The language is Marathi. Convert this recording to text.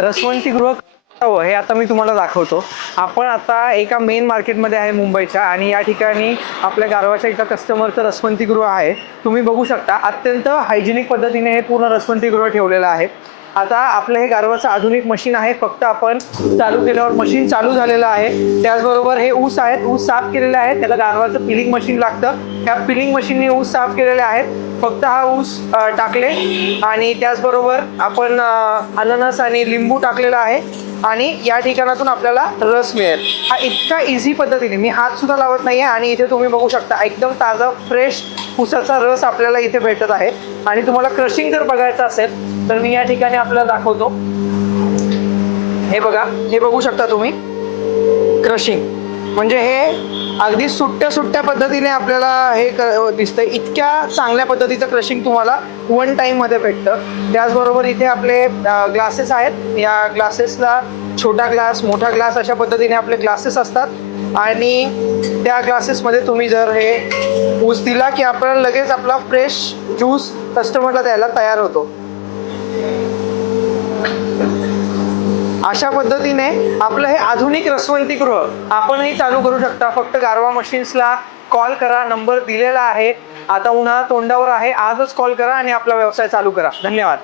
रसवंतीगृह हवं हे आता मी तुम्हाला दाखवतो. आपण आता एका मेन मार्केटमध्ये आहे मुंबईच्या, आणि या ठिकाणी आपल्या गारवाच्या एका कस्टमरचं रसवंतीगृह आहे. तुम्ही बघू शकता अत्यंत हायजेनिक पद्धतीने हे पूर्ण रसवंतीगृह ठेवलेलं आहे. आता आपलं हे गारवाचं आधुनिक मशीन आहे. फक्त आपण चालू केल्यावर मशीन चालू झालेलं आहे. त्याचबरोबर हे ऊस आहेत, ऊस साफ केलेले आहेत. त्याला गारवाचं पिलिंग मशीन लागतं. त्या पिलिंग मशीनने ऊस साफ केलेले आहेत. फक्त हा ऊस टाकले, आणि त्याचबरोबर आपण अननस आणि लिंबू टाकलेला आहे, आणि या ठिकाणातून आपल्याला रस मिळेल. हा इतका इझी पद्धतीने, मी हात सुद्धा लावत नाहीये, आणि इथे तुम्ही बघू शकता एकदम ताजा फ्रेश ऊसाचा रस आपल्याला इथे भेटत आहे. आणि तुम्हाला क्रशिंग जर बघायचं असेल तर मी या ठिकाणी आपल्याला दाखवतो. हे बघा, हे बघू शकता तुम्ही क्रशिंग, म्हणजे हे अगदी सुट्ट्या पद्धतीने आपल्याला हे दिसतंय. इतक्या चांगल्या पद्धतीचं क्रशिंग तुम्हाला वन टाइम मध्ये भेटतं. त्याचबरोबर इथे आपले ग्लासेस आहेत. या ग्लासेसला छोटा ग्लास, मोठा ग्लास अशा पद्धतीने आपले ग्लासेस असतात, आणि त्या ग्लासेसमध्ये तुम्ही जर हे ऊस दिला की आपल्याला लगेच आपला फ्रेश ज्यूस कस्टमरला द्यायला तयार होतो. अशा पद्धतीने आपलं हे आधुनिक रसवंतीगृह आपणही चालू करू शकता. फक्त गारवा मशीन्सला कॉल करा, नंबर दिलेला आहे. आता उन्हाळा तोंडावर आहे, आजच कॉल करा आणि आपला व्यवसाय चालू करा. धन्यवाद.